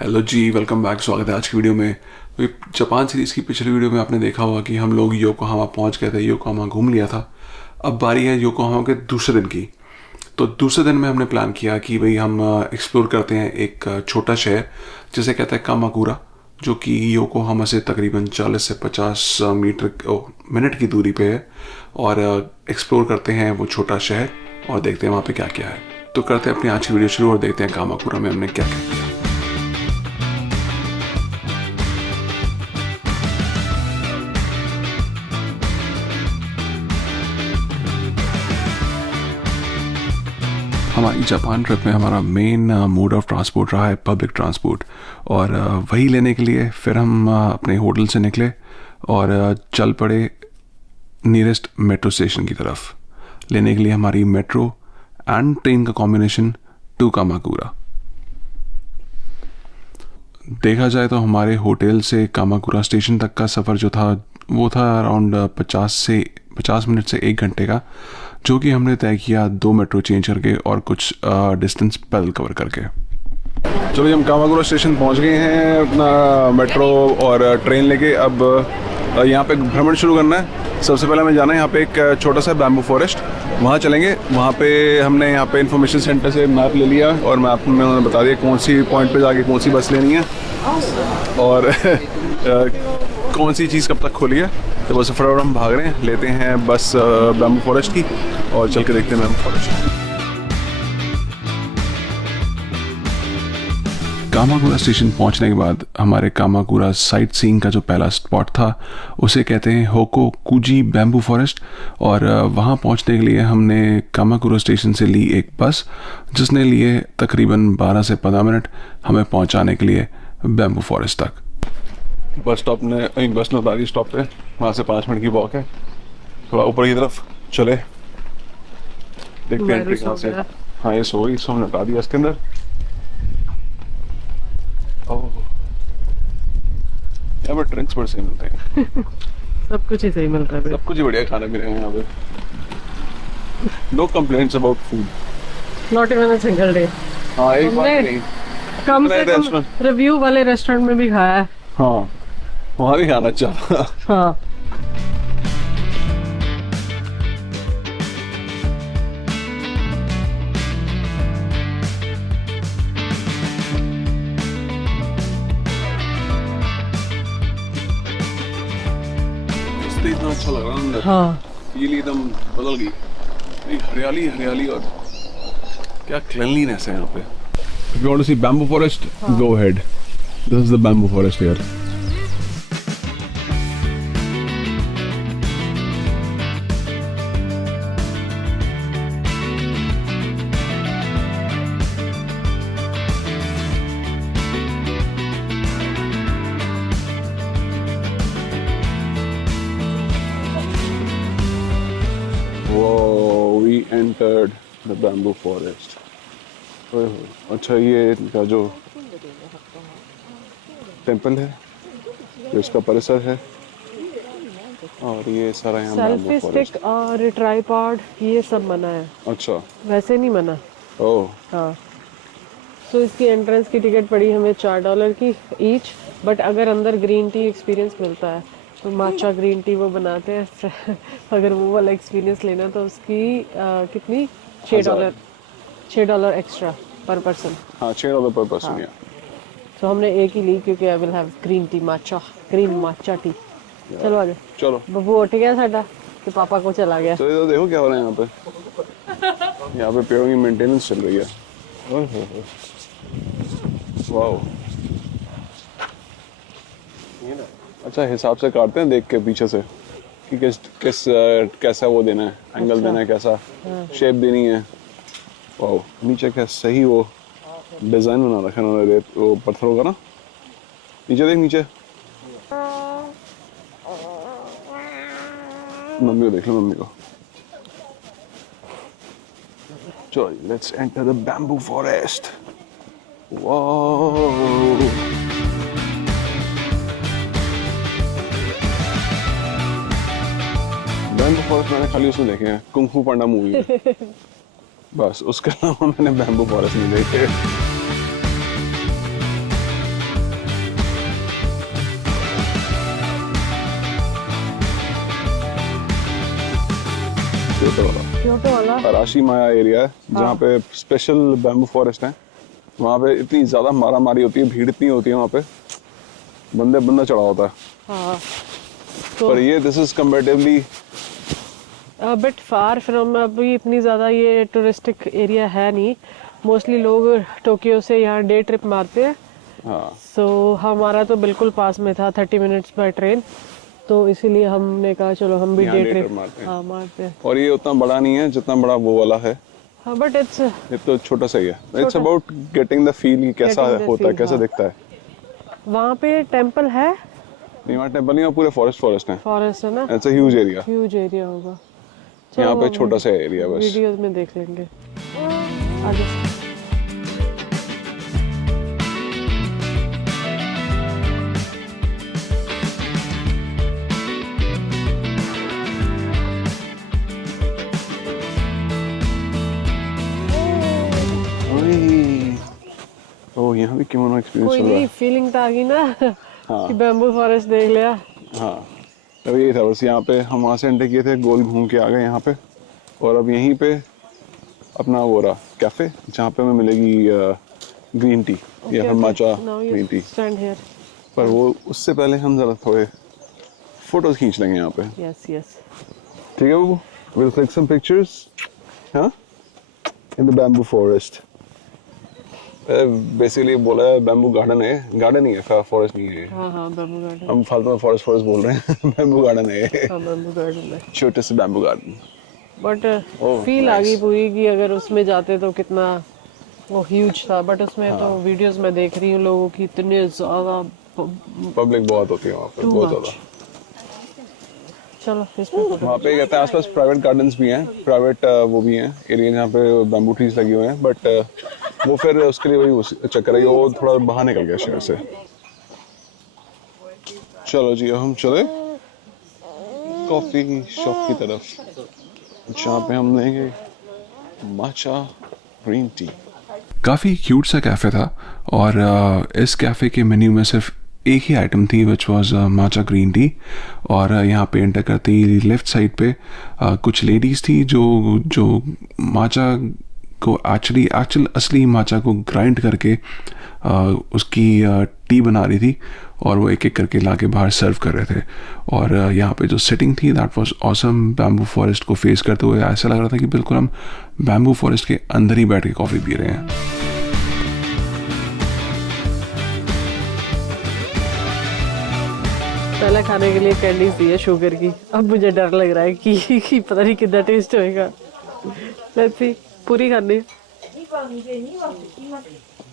Hello जी, welcome back. स्वागत है आज की वीडियो में। तो जापान सीरीज़ की पिछली वीडियो में आपने देखा होगा कि हम लोग योकोहामा पहुंच गए थे, योकोहामा घूम लिया था। अब बारी है योकोहामा के दूसरे दिन की। तो दूसरे दिन में हमने प्लान किया कि भाई हम एक्सप्लोर करते हैं एक छोटा शहर जिसे कहते हैं कामाकुरा, जो कि योकोहामा से तकरीबन 40 से 50 मिनट की दूरी पे है। और एक्सप्लोर करते हैं वो छोटा शहर और देखते हैं वहाँ पे क्या क्या है। तो करते हैं अपनी आज की वीडियो शुरू और देखते हैं कामाकुरा में हमने क्या क्या किया। हमारी जापान ट्रिप में हमारा मेन मोड ऑफ ट्रांसपोर्ट रहा है पब्लिक ट्रांसपोर्ट। और वही लेने के लिए फिर हम अपने होटल से निकले और चल पड़े नियरेस्ट मेट्रो स्टेशन की तरफ। लेने के लिए हमारी मेट्रो एंड ट्रेन का कॉम्बिनेशन टू कामाकुरा। देखा जाए तो हमारे होटल से कामाकुरा स्टेशन तक का सफ़र जो था वो था अराउंड 50 मिनट से 1 घंटे का, जो कि हमने तय किया 2 मेट्रो चेंज करके और कुछ डिस्टेंस पैदल कवर करके। चलो, हम कामाकुरा स्टेशन पहुंच गए हैं अपना मेट्रो और ट्रेन लेके। अब यहाँ पे भ्रमण शुरू करना है। सबसे पहले हमें जाना है यहाँ पे एक छोटा सा बैम्बू फॉरेस्ट, वहाँ चलेंगे। वहाँ पे हमने यहाँ पे इन्फॉर्मेशन सेंटर से मैप ले लिया और मैप में उन्होंने बता दिया कौन सी पॉइंट पे जाके कौन सी बस लेनी है और कौन सी चीज़ कब तक खोली है। तो बस फटाफट हम भाग रहे हैं, लेते हैं बस बैम्बू फॉरेस्ट की और चल के देखते हैं बैम्बू फॉरेस्ट। कामाकुरा स्टेशन पहुंचने के बाद हमारे कामाकुरा साइट सीइंग का जो पहला स्पॉट था उसे कहते हैं होकोकुजी बैम्बू फॉरेस्ट। और वहां पहुंचने के लिए हमने कामाकुरा स्टेशन से ली एक बस, जिसने लिए तकरीबन 12 से 15 मिनट हमें पहुंचाने के लिए बैम्बू फॉरेस्ट तक। बस ने उतार दी स्टॉप पे, वहाँ से 5 मिनट की वॉक है। थोड़ा ऊपर की तरफ चले, देखते हैं एंट्री कहाँ से। हाँ, ये सो गई, इसको हमने उतार दिया इसके अंदर। यहाँ पर ड्रिंक्स बड़े सही मिलते हैं सब कुछ ही सही मिलता है, सब कुछ ही बढ़िया खाना पीने हैं यहाँ पे। No complaints about food, not even a single day. हाँ, एक बार नहीं। कम से कम रिव्यू वाले रेस्टोरेंट में भी खाया है। हाँ, वहाँ भी खाना अच्छा। हाँ, इतना अच्छा लग रहा है अंदर। हाँ, फील एकदम बदल गई। नहीं, हरियाली हरियाली और क्या क्लीनलीनेस है यहाँ पे। If you want to see bamboo forest, go ahead. This is the bamboo forest here. Whoa, we entered the bamboo forest. अच्छा, ये इनका जो टेम्पल है, जो इसका परिसर है, और ये सारा यहाँ सेल्फी बैम्बू फॉरेस्ट। स्टिक और ट्राइपॉड ये सब मना है, अच्छा, वैसे नहीं मना। ओह, हाँ, तो इसकी एंट्रेंस की टिकट पड़ी हमें $4 की ईच। बट अगर अंदर ग्रीन टी एक्सपीरियंस मिलता है तो माचा ग्रीन टी वो बनाते हैं अगर वो वाला एक्सपीरियंस लेना तो उसकी कितनी $6 एक्स्ट्रा पर पर्सन। हाँ, $6 पर पर्सन। या तो हमने एक ही ली क्योंकि I will have green matcha tea. चलो आगे। चलो, बब्बू उठ गया साडा कि पापा को चला गया। तो इधर देखो क्या हो रहा है यहाँ पे। यहाँ पे पेड़ों की मेंटेनेंस चल रही है। वाओ, अच्छा हिसाब से काटते हैं देख के पीछे से कि कैसा वो देना है, एंगल देना है, कैसा शेप देनी है। वाओ, नीचे क्या सही वो डिजाइन बना रखा है उन्होंने, वो पत्थरों का ना। नीचे देख, नीचे मम्मी को देख लो, मम्मी को। चलो, let's enter the bamboo forest. Wow, bamboo forest मैंने खाली उसमें देखे हैं, कुंग फू पांडा मूवी में। बस उसके अलावा मैंने बैम्बू फॉरेस्ट नहीं देखे। क्योटो वाला अराशी माया एरिया है जहाँ पे स्पेशल बैम्बू फॉरेस्ट है। वहाँ पे इतनी ज्यादा मारा मारी होती है, भीड़ इतनी होती है वहाँ पे, बंदा चढ़ा होता है। हाँ तो पर ये this is comparatively bit far from, अभी इतनी ज़्यादा ये टूरिस्टिक एरिया है नहीं। मोस्टली लोग टोक्यो से यहाँ डे ट्रिप मारते हैं। हाँ सो हमारा तो बिल्कुल पास में था, 30 मिनट्स बाय ट्रेन, तो इसीलिए हमने कहा चलो हम भी यहाँ डे day ट्रिप trip मारते हैं। हाँ मारते हैं। और ये उतना बड़ा नहीं है जितना बड़ा वो वाला है, हाँ बट इट्स ये तो छोटा सा ही है। It's about getting the feel, कैसा Getting the होता है, feel, कैसा हाँ। दिखता है। वहाँ पे टेम्पल है, नहीं वहाँ टेम्पल नहीं, वहाँ पूरे फॉरेस्ट है। फॉरेस्ट है ना, it's a huge area. Huge area होगा। यहाँ पे छोटा सा एरिया बस। वीडियोस में देख लेंगे आगे। ओह यहाँ भी किमोनो एक्सपीरियंस कोई चल रहा नहीं, है। फीलिंग तो आ गई ना हाँ। कि बैम्बू फॉरेस्ट देख लिया। हाँ अब ये था बस, यहाँ पे हम वहाँ से एंटर किए थे, गोल घूम के आ गए यहाँ पे। और अब यहीं पे अपना वो रहा कैफे जहाँ पे हमें मिलेगी ग्रीन टी या फिर matcha green tea. Stand here. पर वो उससे पहले हम जरा थोड़े फोटोज खींच लेंगे यहाँ पे। Yes yes. ठीक है बाबू, विल क्लिक सम पिक्चर्स हाँ in the bamboo forest. Basically बोला है बैम्बू गार्डन है, गार्डन ही है, फॉरेस्ट नहीं है। हाँ हाँ बैम्बू गार्डन। हम फालतू में फॉरेस्ट बोल रहे हैं बैम्बू गार्डन है, हाँ बैम्बू गार्डन है। छोटे से bamboo garden. But Oh, feel आ गई nice. पूरी कि अगर उसमें जाते तो कितना वो ह्यूज था। बट उसमें तो वीडियोस में देख रही हूँ लोगों की इतने ज्यादा पब्लिक बहुत होती है वहाँ पे, Too बहुत much. ज्यादा। चलो इसमें फोटो। वहाँ पे कहते हैं आसपास प्राइवेट गार्डन्स भी हैं, प्राइवेट वो भी हैं एरिया जहाँ पे बैम्बू ट्रीज लगे हुए हैं। बट वो फिर उसके लिए वही चक्कर है कि वो थोड़ा बाहर निकल गया शहर से। चलो जी अब हम चले कॉफी शॉप की तरफ जहाँ पे हम लेंगे माचा ग्रीन टी। काफ़ी क्यूट सा कैफ़े था और इस कैफ़े के मेन्यू में सिर्फ एक ही आइटम थी which was matcha green tea. और यहाँ पे एंटर करते ही लेफ़्ट साइड पे कुछ लेडीज़ थी जो माचा को एक्चुअल असली माचा को ग्राइंड करके उसकी टी बना रही थी और वो एक एक करके लाके बाहर सर्व कर रहे थे। और यहाँ पे जो सेटिंग थी that was awesome. Bamboo forest को फेस करते हुए ऐसा लग रहा था कि बिल्कुल हम बैम्बू फॉरेस्ट के अंदर ही बैठ के कॉफ़ी पी रहे हैं। पहले खाने के लिए कैंडीज दी है शुगर की, अब मुझे डर लग रहा है कि पता नहीं कितना टेस्ट होएगा। Let's see. पूरी खानी है।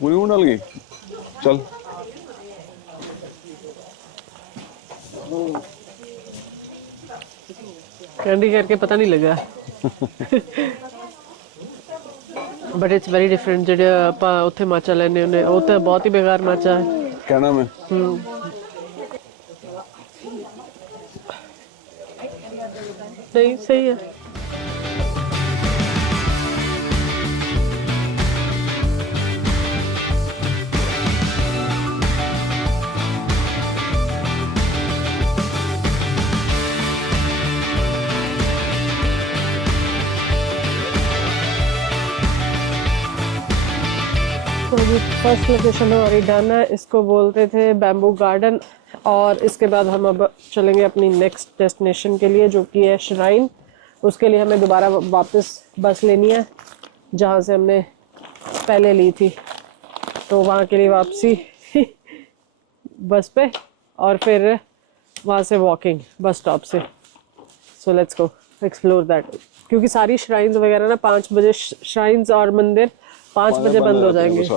पूरी मुँह डाल गई, चल कैंडी करके पता नहीं लगा बट इट्स वेरी डिफरेंट। ਜਿਹੜੇ ਆਪਾਂ ਉੱਥੇ ਮਾਚਾ ਲੈਣੇ ਹੁੰਦੇ ਉਹ ਤਾਂ ਬਹੁਤ ਹੀ ਬੇਕਾਰ ਮਾਚਾ ਹੈ। कहना मैं नहीं सही है। तो ये फर्स्ट लोकेशन हमारी डन है, इसको बोलते थे बैम्बू गार्डन। और इसके बाद हम अब चलेंगे अपनी नेक्स्ट डेस्टिनेशन के लिए जो कि है श्राइन। उसके लिए हमें दोबारा वापस बस लेनी है जहाँ से हमने पहले ली थी, तो वहाँ के लिए वापसी बस पे और फिर वहाँ से वॉकिंग बस स्टॉप से। So let's go explore that, क्योंकि सारी श्राइन्स वगैरह ना 5 बजे, श्राइन्स और मंदिर 5 बजे बंद हो जाएंगे।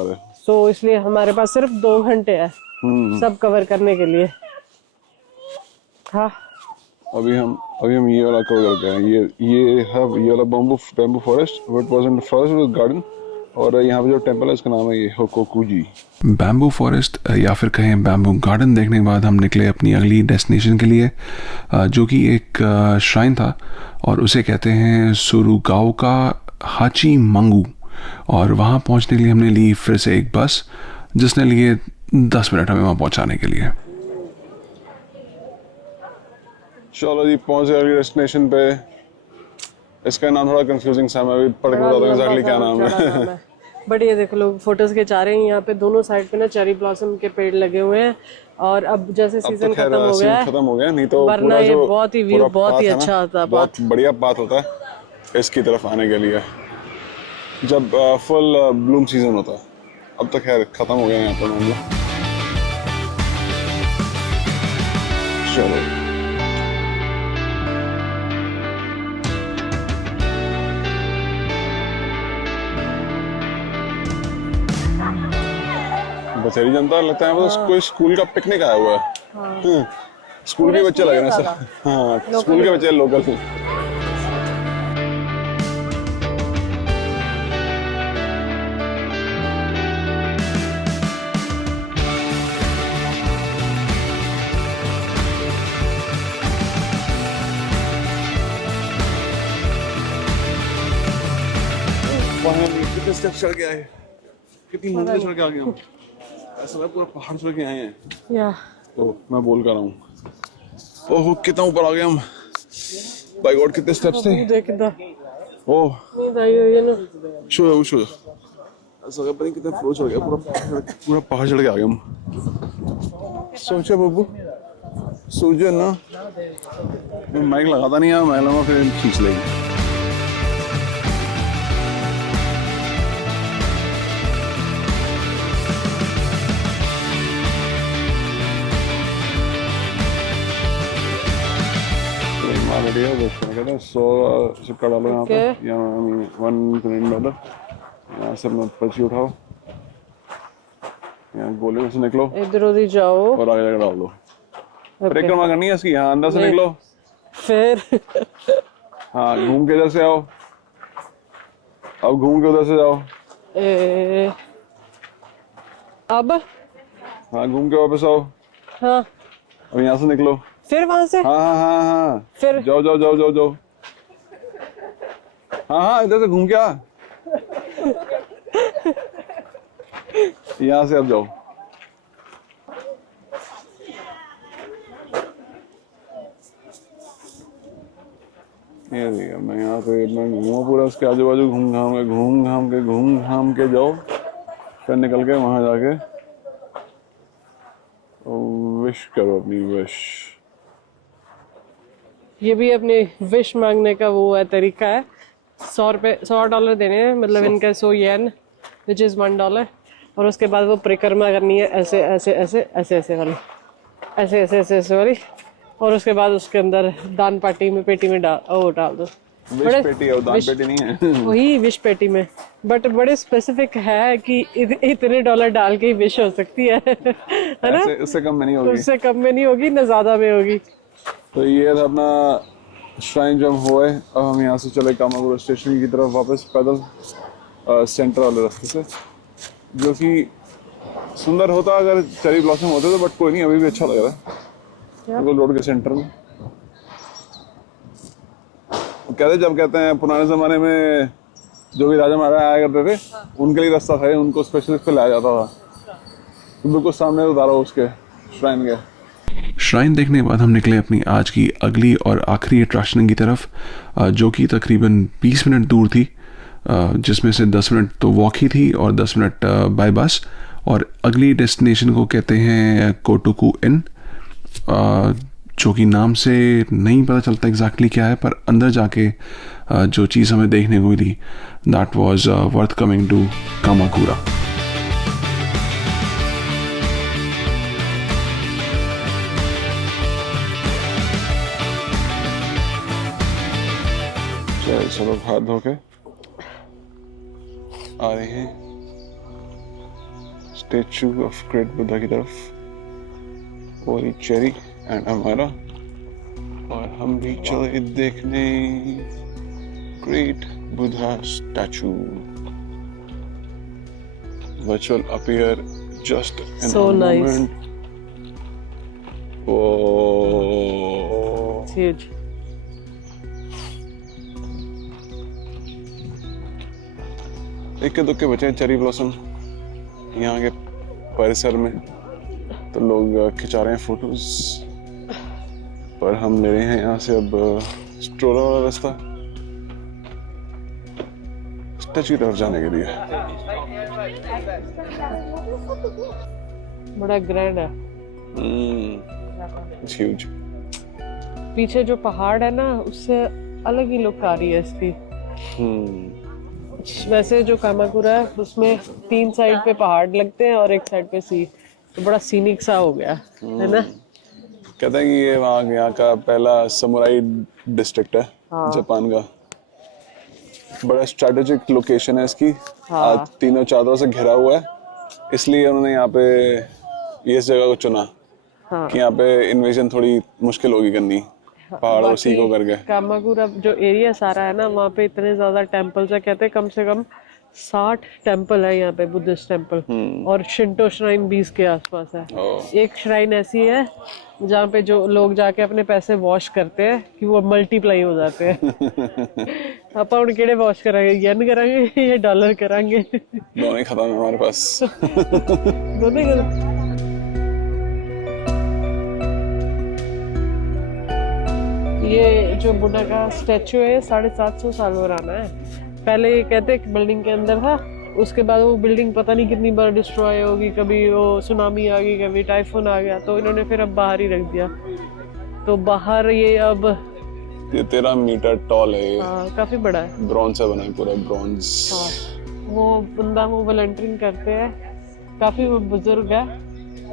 सो इसलिए हमारे पास सिर्फ 2 घंटे है सब कवर करने के लिए। हाँ अभी हम ये वाला कवर करते हैं। ये वाला bamboo forest, what was in the forest garden. और यहाँ पे जो टेंपल है उसका नाम है ये होकोकुजी। बैम्बू फॉरेस्ट या फिर कहें बैम्बू गार्डन देखने के बाद हम निकले अपनी अगली डेस्टिनेशन के लिए जो कि एक श्राइन था और उसे कहते हैं सुरुगाओका हाची मंगू। और वहाँ पहुँचने के लिए हमने ली फिर से एक बस जिसने लिए 10 मिनट हमें वहाँ पहुँचाने के लिए। चलो जी पहुँच गए डेस्टिनेशन पे। इसका नाम थोड़ा कंफ्यूजिंग सा, मैं भी पढ़ के बड़ा बता दूंगा लंबा एग्जैक्टली क्या सा नाम चौड़ा है। नाम है। बट ये देखो लोग फोटोज खिंचा रहे हैं यहाँ पे, दोनों साइड पे ना चेरी ब्लॉसम के पेड़ लगे हुए हैं। और अब जैसे अब तो सीजन खैर खत्म हो गया सीजन है, खत्म हो गया, नहीं तो वरना पूरा ये जो बहुत ही व्यू पूरा बहुत ही पाथ है ना, अच्छा होता है। बहुत बढ़िया पाथ होता है इसकी तरफ आने के लिए, जब फुल ब्लूम सीजन होता है। अब तो खैर खत्म हो गया यहाँ पर मामला। चलो बसेरी जनता लगता है बस कोई स्कूल का पिकनिक आया हुआ है। स्कूल के बच्चे लग रहे हैं सब। हाँ स्कूल के बच्चे लोकल। कितने स्टेप्स चढ़ के आए, कितनी मंजिल चढ़ के आ गए हम, ऐसा लगा पूरा पहाड़ चढ़ के आए हैं। या ओह मैं बोल कर रहा हूँ, ओह कितना ऊपर आ गए हम, बाय गॉड कितने स्टेप्स थे। देख दा ओह नींद आई हुई है ना। शो ऐसा लगा पता नहीं कितना फ्लो चढ़ गया, पूरा पहाड़ चढ़ के आ गए हम। सोचे बब्बू सोचे ना, मैं माइक लगाता नहीं है, मैं लगा फिर खींच लेगी। रेडी है, कहते हैं 100 सिक्का डालो यहाँ पे, यहाँ $1 यहाँ से अपना पर्ची उठाओ, यहाँ गोले में से निकलो, इधर उधर जाओ और आगे जाकर डाल दो। परिक्रमा करनी है इसकी, यहाँ अंदर से निकलो, फिर हाँ घूम के इधर से आओ, अब घूम के उधर से जाओ, अब हाँ घूम के वापस आओ, हाँ अब यहाँ से निकलो, फिर वहां से हाँ फिर जाओ हाँ इधर से घूम के आ, यहाँ से अब जाओ। ये देखिए मैं यहाँ पे मैं घूमा पूरा, उसके आजू बाजू घूम घाम के जाओ, फिर निकल के वहां जाके विश करो अपनी विश। ये भी अपनी विश मांगने का वो है तरीका है। $100 देने हैं, मतलब इनका 100 येन विच इज $1, और उसके बाद वो परिक्रमा करनी है ऐसे ऐसे ऐसे ऐसे ऐसे वाली, ऐसे ऐसे ऐसे ऐसे वाली, और उसके बाद उसके अंदर दान पेटी में डाल दो। विश पेटी है, दान पेटी नहीं है। वही विश पेटी में, बट बड़े स्पेसिफिक है कि इतने $1 डाल के ही विश हो सकती है ना, उससे कम में नहीं होगी, उससे कम में नहीं होगी ना ज्यादा में होगी। तो ये था अपना श्राइन जब हुए। अब हम यहाँ से चले कामागुरा स्टेशन की तरफ वापस पैदल सेंटर वाले रास्ते से, जो कि सुंदर होता अगर चेरी ब्लॉसम होते तो, बट कोई नहीं अभी भी अच्छा लग रहा है बिल्कुल रोड के सेंटर में। कहते जब कहते हैं पुराने जमाने में जो भी राजा महाराजा आया करते थे, उनके लिए रास्ता था, उनको स्पेशल पे लाया जाता था, तो बिल्कुल सामने उतारा उसके श्राइन के। श्राइन देखने के बाद हम निकले अपनी आज की अगली और आखिरी अट्रैक्शन की तरफ, जो कि तकरीबन 20 मिनट दूर थी, जिसमें से 10 मिनट तो वॉक ही थी और 10 मिनट बाय बस। और अगली डेस्टिनेशन को कहते हैं कोटुकू इन, जो कि नाम से नहीं पता चलता एग्जैक्टली क्या है, पर अंदर जाके जो चीज़ हमें देखने को मिली that was worth coming to Kamakura. चलो हाथ धो के आ रहे हैं स्टेचू ऑफ ग्रेट बुद्धा की तरफ, और चेरी एंड अमारा, और हम भी चले देखने great Buddha statue which will appear just in So a nice. moment. Oh, It's huge. इक्के दुक्के बचे हैं चेरी ब्लॉसम यहाँ के परिसर में, तो लोग खिंचा रहे हैं फोटोज, पर हम ले रहे हैं यहाँ से अब स्ट्रोलर वाला रास्ता, टच की तरफ जाने के लिए। बड़ा ग्रैंड है। ह्यूज। पीछे जो पहाड़ है ना उससे अलग ही लुक आ रही है इसकी। वैसे जो कामाकुरा है उसमें 3 साइड पे पहाड़ लगते हैं और 1 साइड पे सी, तो बड़ा सीनिक सा हो गया है ना। कहते हैं कि ये यहाँ का पहला समुराई डिस्ट्रिक्ट है जापान का। बड़ा स्ट्रेटेजिक लोकेशन है इसकी। तीनों चादरों से घिरा हुआ है, इसलिए उन्होंने यहाँ पे इस जगह को चुना कि यहाँ पे इन्वेजन थोड़ी मुश्किल होगी करनी, पहाड़ और सी को करके। कामाकुरा जो एरिया सारा है ना वहाँ पे इतने ज्यादा टेम्पल्स है, कहते हैं कम से कम 60 टेम्पल है यहाँ पे, बुद्धिस्ट टेम्पल, और शिंटो श्राइन 20 के आसपास है। एक श्राइन ऐसी है जहाँ पे जो लोग जाके अपने पैसे वॉश करते हैं कि वो मल्टीप्लाई हो जाते हैं। आप केड़े वॉश करांगे, येन करांगे या डॉलर करांगे? दोनों ही खत्म है हमारे पास। दोनों ही। ये जो बुद्धा का स्टैचू है 750 साल पुराना है। पहले ये कहते हैं बिल्डिंग के अंदर था, उसके बाद वो बिल्डिंग पता नहीं कितनी बार डिस्ट्रॉय होगी, कभी वो सुनामी आ गई, कभी टाइफून आ गया, तो इन्होंने फिर अब बाहर ही रख दिया। तो बाहर ये अब ये 13 मीटर टॉल है ये। काफी बड़ा है। ब्रॉन्ज से बना है, पूरा ब्रॉन्ज। वो बंदा वो वॉलंटियरिंग करते हैं, काफी वो बुजुर्ग है,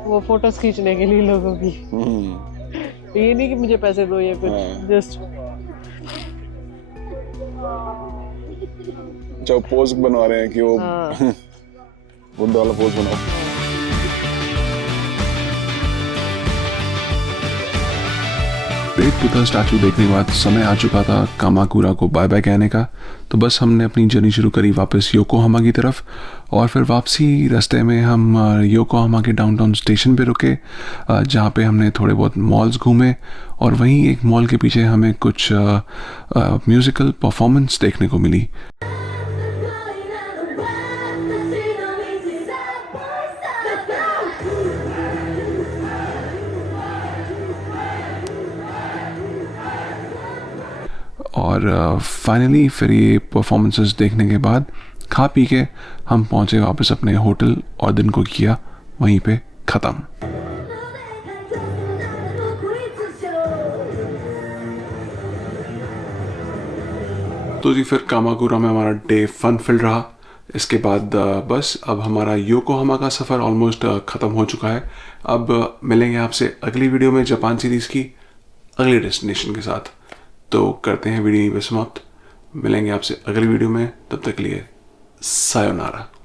वो फोटोज खींचने के लिए लोगों की। ये नहीं कि मुझे पैसे दो या कुछ, जस्ट जो पोज बनवा रहे हैं कि वो बुद्धा वाला पोज बनाओ। ग्रेट बुद्धा स्टैचू देखने के बाद समय आ चुका था कामाकुरा को बाय बाय कहने का। तो बस हमने अपनी जर्नी शुरू करी वापस योकोहामा की तरफ, और फिर वापसी रास्ते में हम योकोहामा के डाउनटाउन स्टेशन पे रुके, जहाँ पे हमने थोड़े बहुत मॉल्स घूमे, और वहीं एक मॉल के पीछे हमें कुछ म्यूज़िकल परफॉर्मेंस देखने को मिली। और फाइनली फिर ये परफॉर्मेंसेस देखने के बाद खा पी के हम पहुंचे वापस अपने होटल, और दिन को किया वहीं पे ख़त्म। तो जी फिर कामाकुरा में हमारा डे फन फिल्ड रहा। इसके बाद बस अब हमारा योकोहामा का सफ़र ऑलमोस्ट ख़त्म हो चुका है। अब मिलेंगे आपसे अगली वीडियो में जापान सीरीज़ की अगली डेस्टिनेशन के साथ। तो करते हैं वीडियो यहीं पे समाप्त। मिलेंगे आपसे अगली वीडियो में, तब तक के लिए सायोनारा।